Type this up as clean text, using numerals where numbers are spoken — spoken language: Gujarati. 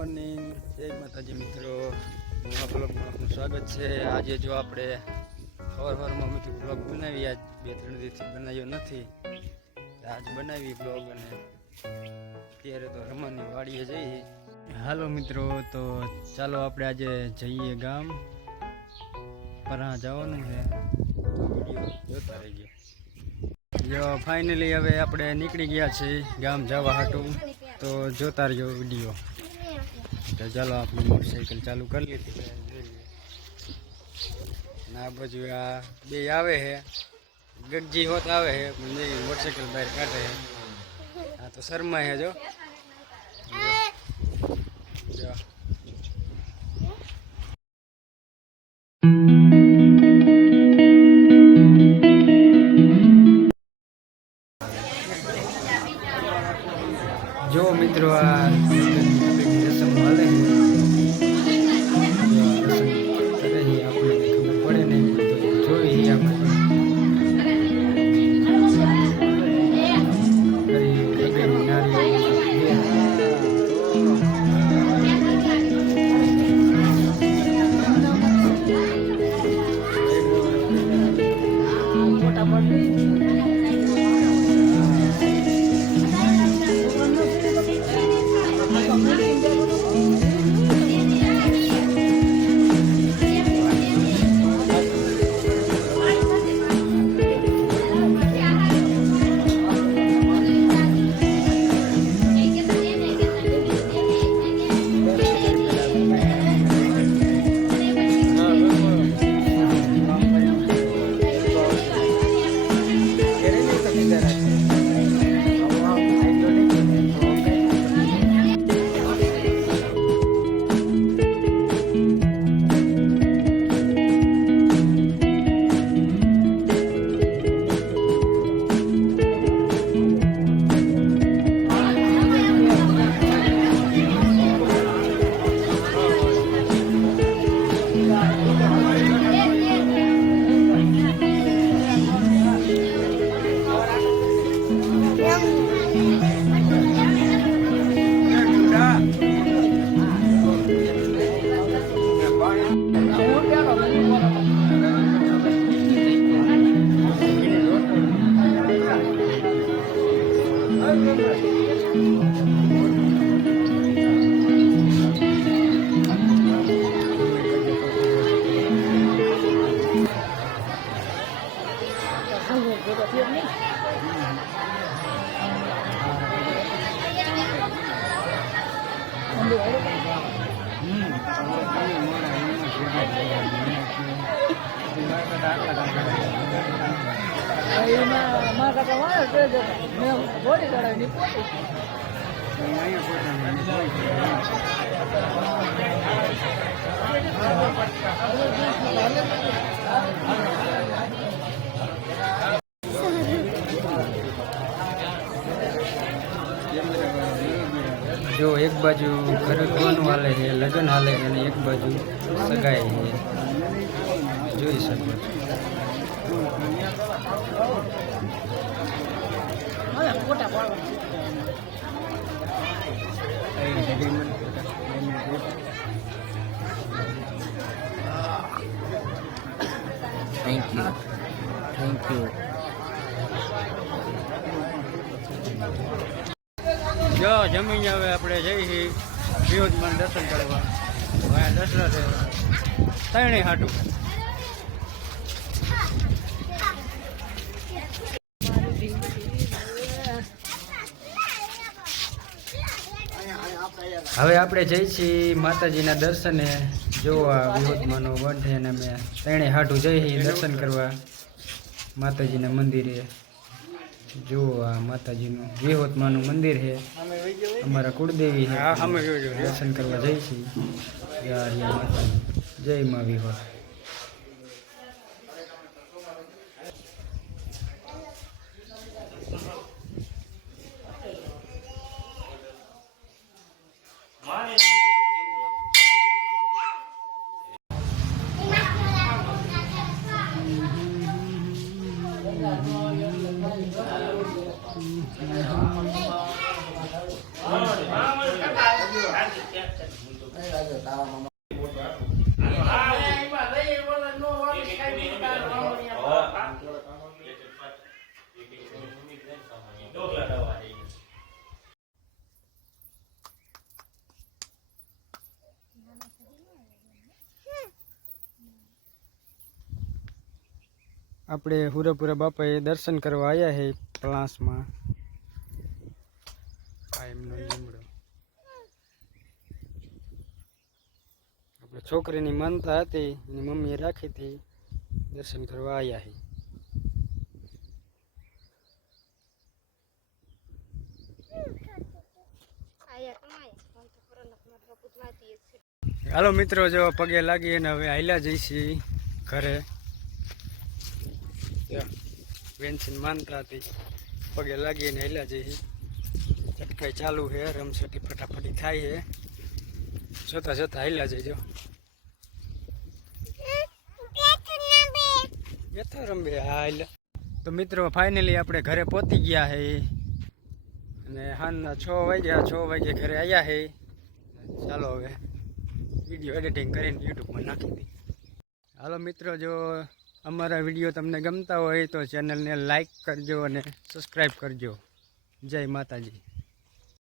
મોર્નિંગ, જય માતાજી મિત્રો. નવા બ્લોગમાં આપનું સ્વાગત છે. આજે જો આપણે સવારમાં મિત્રો બ્લોગ બનાવી, આજ 2-3 દિવસથી બનાવ્યો નથી, આજ બનાવી બ્લોગ. અને અત્યારે તો રમણની વાડીએ જઈએ. હાલો મિત્રો, તો ચાલો આપણે આજે જઈએ ગામ પર. જવાનું છે તો વિડીયો જોતા રહીએ. જો ફાઇનલી હવે આપણે નીકળી ગયા છીએ ગામ જવા હાટું, તો જોતા રહ્યો વિડીયો. તો ચાલો આપણે મોટરસાઇકલ ચાલુ કરી લીધી. આ બાજુ આ બે આવે છે, ગગજી હોત આવે છે, પણ મોટરસાઇકલ બહાર કાઢે છે. આ તો શર્મા છે. જો જો મિત્રો, આ રસમ હાલે છે. આપણે ખબર પડે નહીં, જોઈ આપણે જો એક બાજુ ખરીદવાનું હાલે છે, લગ્ન હાલે છે, અને એક બાજુ સગાઈ છે. જોઈ શકો થેન્ક યુ. જો જમીન હવે આપણે જઈએ વિહોદમાં દર્શન કરવા. દશરથ ત્રણેય હાટું. હવે આપણે જઈએ છીએ માતાજીના દર્શને. જોવા વિહોદમાંનો વંઠ છે, અને અમે ત્રણેય હાટું જઈએ દર્શન કરવા માતાજીના મંદિરે. જો આ માતાજીનું વિહોદમાનું મંદિર છે, અમારા કુળદેવી છે. દર્શન કરવા જઈએ છીએ. જય મા વિહોદ. આપણે હુરાપુરા બાપાએ દર્શન કરવા આવ્યા છે પ્લાસમાં. આ એમનો લીમડો આપણે છોકરીની માનતા હતી એની મમ્મીએ રાખી હતી, દર્શન કરવા આવ્યા છે. હાલો મિત્રો, જો પગે લાગી અને હવે હાલ્યા જઈશી ઘરે. વેન્સીન માનતા હતી, પગે લાગીને હાલ્યા જઈશી. ચટકાઈ ચાલુ છે, રમસટી ફટાફટી થાય છે, જોતા જોતા હાલ્યા જઈજો. તો રંબે હાલ. તો મિત્રો ફાઇનલી આપણે ઘરે પહોંચી ગયા છે અને સાંજના 6 વાગ્યા. 6 વાગે ઘરે આવ્યા છે. ચાલો હવે વિડીયો એડિટિંગ કરીને યુટ્યુબમાં નાખી દઈએ. હાલો મિત્રો, જો અમારા વિડીયો તમને ગમતા હોય તો ચેનલને લાઈક કરજો અને સબસ્ક્રાઈબ કરજો. જય માતાજી.